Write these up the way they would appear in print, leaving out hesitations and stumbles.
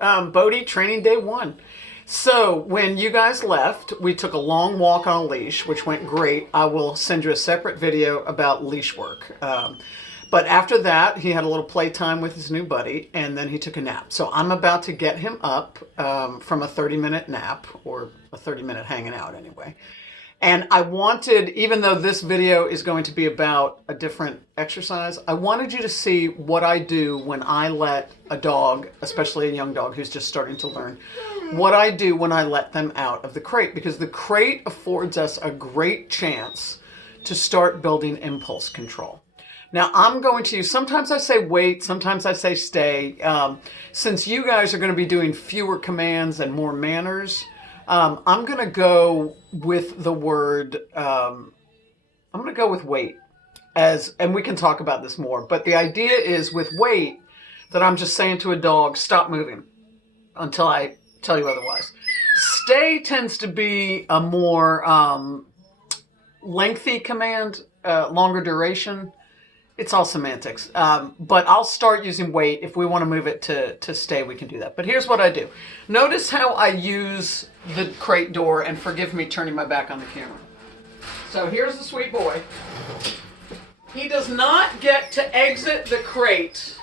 Bodhi, training day 1. So when you guys left, we took a long walk on a leash, which went great. I will send you a separate video about leash work. But after that, he had a little playtime with his new buddy, and then he took a nap. So I'm about to get him up from a 30-minute nap, or a 30-minute hanging out anyway. And I wanted, even though this video is going to be about a different exercise, I wanted you to see what I do when I let a dog, especially a young dog who's just starting to learn, what I do when I let them out of the crate. Because the crate affords us a great chance to start building impulse control. Now I'm going to use, sometimes I say wait, sometimes I say stay. Since you guys are going to be doing fewer commands and more manners, I'm going to go with the word, I'm going to go with wait, and we can talk about this more, but the idea is with wait that I'm just saying to a dog, stop moving until I tell you otherwise. Stay tends to be a more lengthy command, longer duration. It's all semantics, but I'll start using wait. If we want to move it to stay, we can do that. But here's what I do. Notice how I use the crate door, and forgive me turning my back on the camera. So here's the sweet boy. He does not get to exit the crate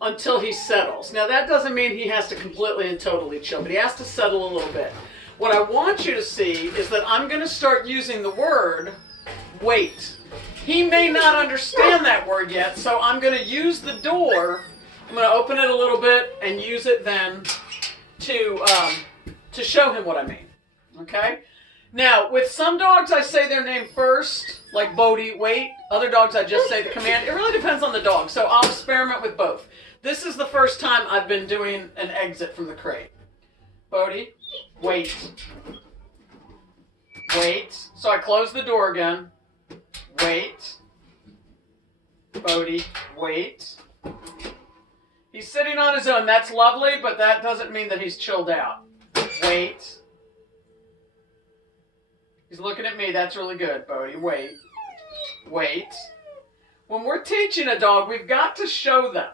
until he settles. Now that doesn't mean he has to completely and totally chill, but he has to settle a little bit. What I want you to see is that I'm going to start using the word wait. He may not understand that word yet, so I'm going to use the door. I'm going to open it a little bit and use it then to show him what I mean. Okay? Now, with some dogs, I say their name first, like Bodhi, wait. Other dogs, I just say the command. It really depends on the dog, so I'll experiment with both. This is the first time I've been doing an exit from the crate. Bodhi, wait. Wait. So I close the door again. Wait. Bodhi, wait. He's sitting on his own. That's lovely, but that doesn't mean that he's chilled out. Wait. He's looking at me. That's really good, Bodhi. Wait. Wait. When we're teaching a dog, we've got to show them.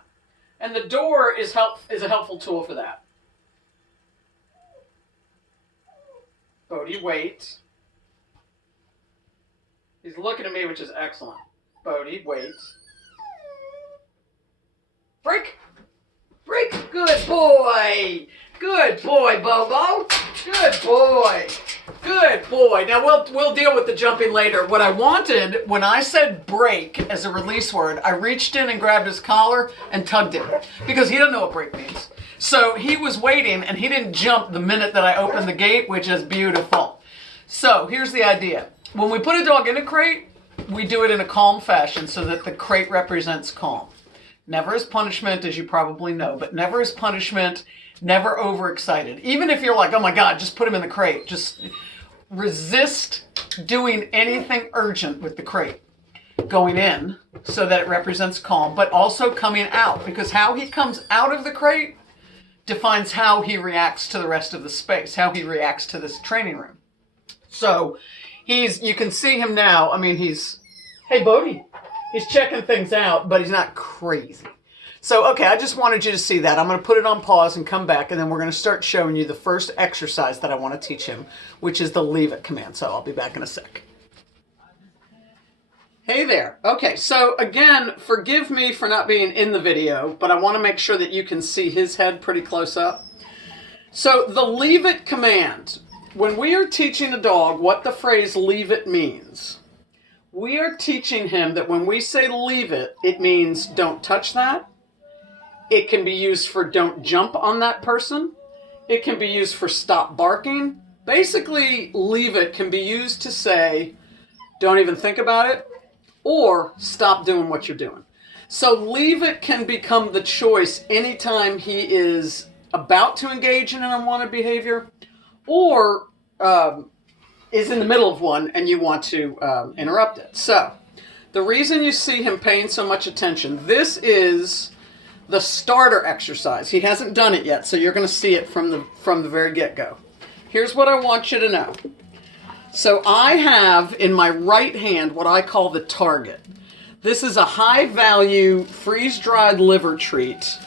And the door is a helpful tool for that. Bodhi, wait. He's looking at me, which is excellent. Bodhi, wait. Break! Break! Good boy! Good boy, Bobo! Good boy! Good boy! Now we'll deal with the jumping later. What I wanted, when I said break as a release word, I reached in and grabbed his collar and tugged him. Because he doesn't know what break means. So he was waiting and he didn't jump the minute that I opened the gate, which is beautiful. So here's the idea. When we put a dog in a crate, we do it in a calm fashion so that the crate represents calm. Never as punishment, as you probably know, but never as punishment, never overexcited. Even if you're like, oh my God, just put him in the crate. Just resist doing anything urgent with the crate. Going in so that it represents calm, but also coming out, because how he comes out of the crate defines how he reacts to the rest of the space, how he reacts to this training room. So you can see him now. I mean, hey, Bodhi. He's checking things out, but he's not crazy. So, okay, I just wanted you to see that. I'm going to put it on pause and come back, and then we're going to start showing you the first exercise that I want to teach him, which is the leave it command. So I'll be back in a sec. Hey there. Okay, so again, forgive me for not being in the video, but I want to make sure that you can see his head pretty close up. So the leave it command. When we are teaching a dog what the phrase leave it means, we are teaching him that when we say leave it, it means don't touch that. It can be used for don't jump on that person. It can be used for stop barking. Basically, leave it can be used to say don't even think about it or stop doing what you're doing. So leave it can become the choice anytime he is about to engage in an unwanted behavior or is in the middle of one and you want to interrupt it. So the reason you see him paying so much attention, this is the starter exercise. He hasn't done it yet, so you're going to see it from the very get-go. Here's what I want you to know. So I have in my right hand what I call the target. This is a high-value freeze-dried liver treat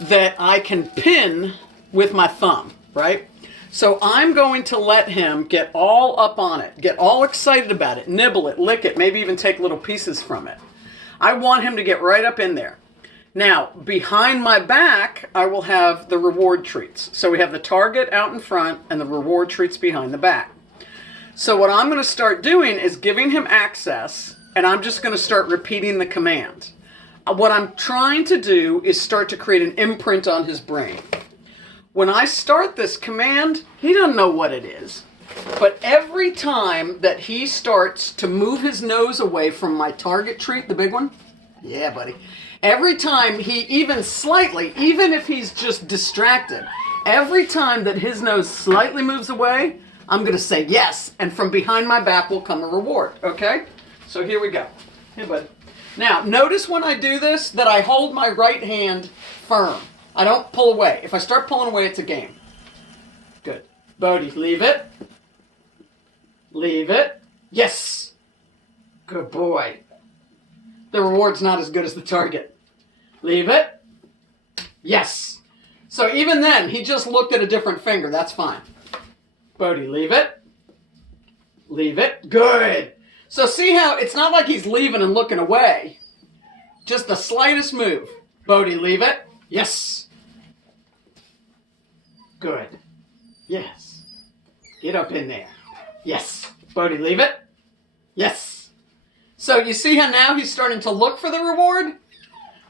that I can pin with my thumb, right? So I'm going to let him get all up on it, get all excited about it, nibble it, lick it, maybe even take little pieces from it. I want him to get right up in there. Now, behind my back, I will have the reward treats. So we have the target out in front and the reward treats behind the back. So what I'm going to start doing is giving him access, and I'm just going to start repeating the command. What I'm trying to do is start to create an imprint on his brain. When I start this command, he doesn't know what it is. But every time that he starts to move his nose away from my target treat, the big one, yeah, buddy. Every time he even slightly, even if he's just distracted, every time that his nose slightly moves away, I'm going to say yes. And from behind my back will come a reward, okay? So here we go. Here, bud. Now, notice when I do this that I hold my right hand firm. I don't pull away. If I start pulling away, it's a game. Good. Bodhi, leave it. Leave it. Yes. Good boy. The reward's not as good as the target. Leave it. Yes. So even then, he just looked at a different finger. That's fine. Bodhi, leave it. Leave it. Good. So see how it's not like he's leaving and looking away. Just the slightest move. Bodhi, leave it. Yes. Good. Yes. Get up in there. Yes. Bodhi, leave it. Yes. So you see how now he's starting to look for the reward?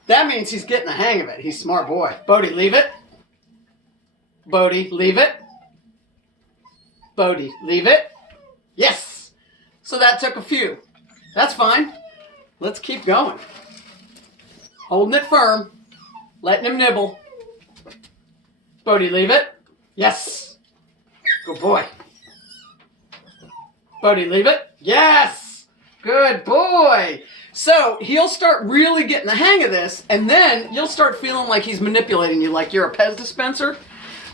That means he's getting the hang of it. He's a smart boy. Bodhi, leave it. Bodhi, leave it. Bodhi, leave it. Yes. So that took a few. That's fine. Let's keep going. Holding it firm. Letting him nibble. Bodhi, leave it. Yes. Good boy. Bodhi, leave it. Yes. Good boy. So he'll start really getting the hang of this, and then you'll start feeling like he's manipulating you, like you're a Pez dispenser.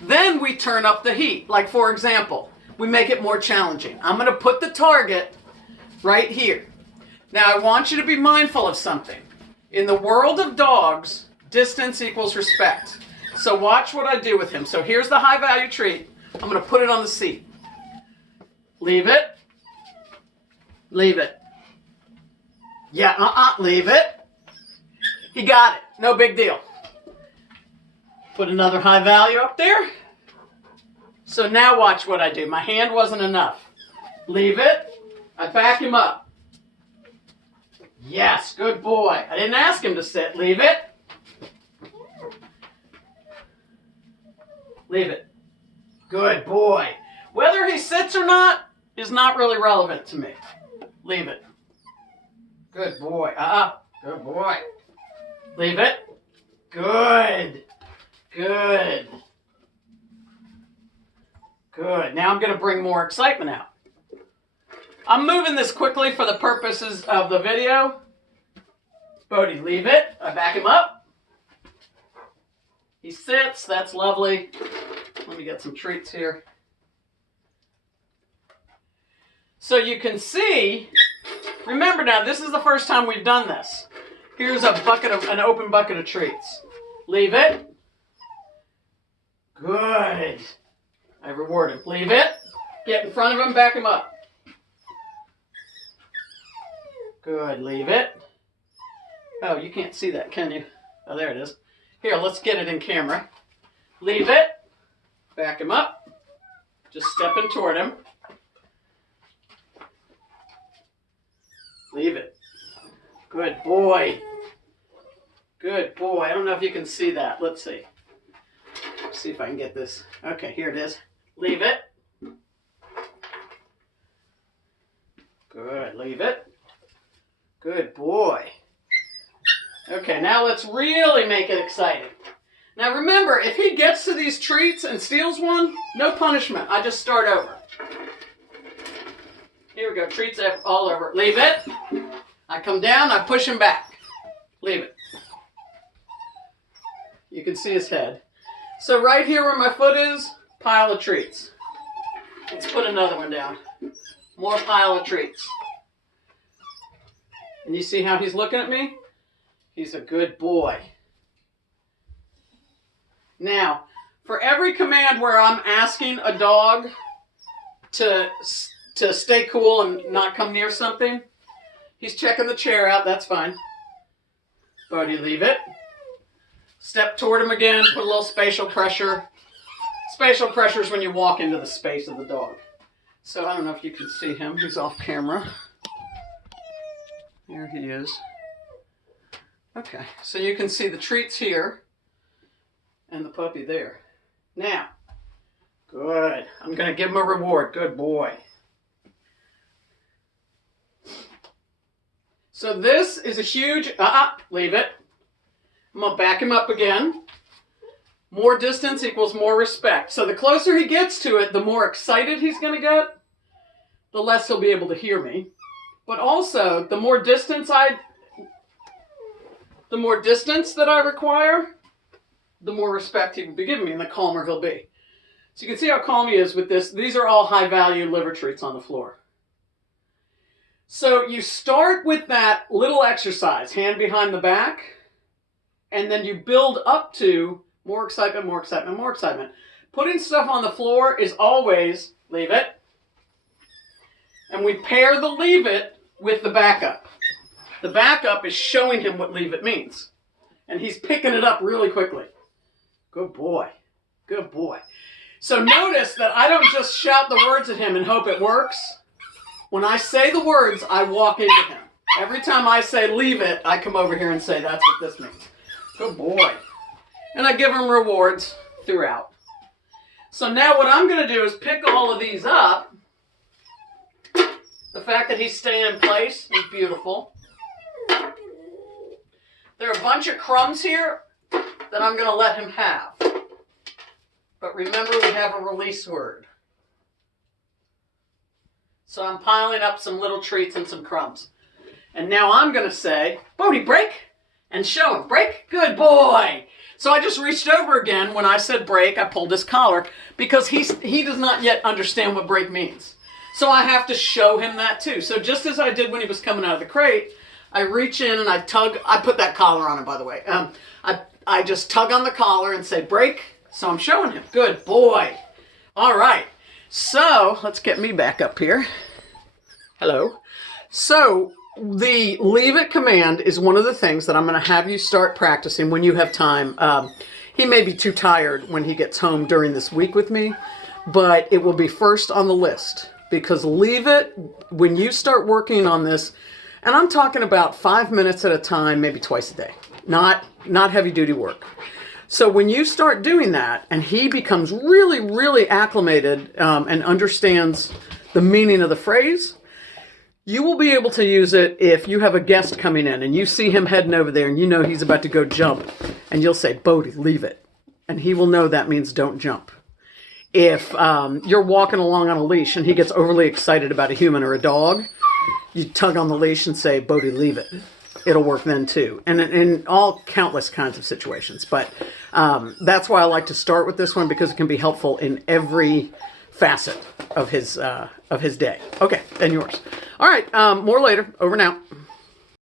Then we turn up the heat. Like, for example, we make it more challenging. I'm going to put the target right here. Now, I want you to be mindful of something. In the world of dogs, distance equals respect. So watch what I do with him. So here's the high value treat. I'm going to put it on the seat. Leave it. Leave it. Yeah, leave it. He got it. No big deal. Put another high value up there. So now watch what I do. My hand wasn't enough. Leave it. I back him up. Yes, good boy. I didn't ask him to sit. Leave it. Leave it. Good boy. Whether he sits or not is not really relevant to me. Leave it. Good boy. Good boy. Leave it. Good. Good. Good. Now I'm going to bring more excitement out. I'm moving this quickly for the purposes of the video. Bodhi, leave it. I back him up. He sits. That's lovely. Let me get some treats here. So you can see, remember now, this is the first time we've done this. Here's an open bucket of treats. Leave it. Good. I reward him. Leave it. Get in front of him, back him up. Good. Leave it. Oh, you can't see that, can you? Oh, there it is. Here, let's get it in camera. Leave it. Back him up. Just stepping toward him. Leave it. Good boy. Good boy. I don't know if you can see that. Let's see. Let's see if I can get this. Okay, here it is. Leave it. Good. Leave it. Good boy. Okay, now let's really make it exciting. Now remember, if he gets to these treats and steals one, no punishment. I just start over. Here we go. Treats all over. Leave it. I come down. I push him back. Leave it. You can see his head. So right here where my foot is, pile of treats. Let's put another one down. More pile of treats. And you see how he's looking at me? He's a good boy. Now, For every command where I'm asking a dog to stay cool and not come near something, he's checking the chair out. That's fine. Bodhi, leave it. Step toward him again. Put a little spatial pressure. Spatial pressure is when you walk into the space of the dog. So I don't know if you can see him. He's off camera. Here he is. Okay, so you can see the treats here and the puppy there. Now, good. I'm going to give him a reward. Good boy. So this is a huge, leave it. I'm going to back him up again. More distance equals more respect. So the closer he gets to it, the more excited he's going to get, the less he'll be able to hear me. But also, the more distance that I require, the more respect he will be giving me and the calmer he'll be. So you can see how calm he is with this. These are all high-value liver treats on the floor. So you start with that little exercise, hand behind the back, and then you build up to more excitement, more excitement, more excitement. Putting stuff on the floor is always, leave it, and we pair the leave it with the backup. The backup is showing him what leave it means, and he's picking it up really quickly. Good boy. Good boy. So notice that I don't just shout the words at him and hope it works. When I say the words, I walk into him. Every time I say leave it, I come over here and say that's what this means. Good boy. And I give him rewards throughout. So now what I'm going to do is pick all of these up. The fact that he's staying in place is beautiful. There are a bunch of crumbs here that I'm going to let him have. But remember, we have a release word. So I'm piling up some little treats and some crumbs. And now I'm going to say, Bodhi, break, and show him. Break, good boy. So I just reached over again. When I said break, I pulled his collar because he does not yet understand what break means. So I have to show him that too. So just as I did when he was coming out of the crate, I reach in and I tug. I put that collar on him, by the way. I just tug on the collar and say break. So I'm showing him. Good boy. All right. So let's get me back up here. Hello. So the leave it command is one of the things that I'm going to have you start practicing when you have time. He may be too tired when he gets home during this week with me, but it will be first on the list because leave it when you start working on this. And I'm talking about 5 minutes at a time, maybe twice a day, not heavy duty work. So when you start doing that and he becomes really, really acclimated and understands the meaning of the phrase, you will be able to use it if you have a guest coming in and you see him heading over there and you know he's about to go jump and you'll say, Bodhi, leave it. And he will know that means don't jump. If you're walking along on a leash and he gets overly excited about a human or a dog, you tug on the leash and say, Bodhi, leave it. It'll work then too. And in all countless kinds of situations. But that's why I like to start with this one because it can be helpful in every facet of his day. Okay, and yours. All right, more later. Over now.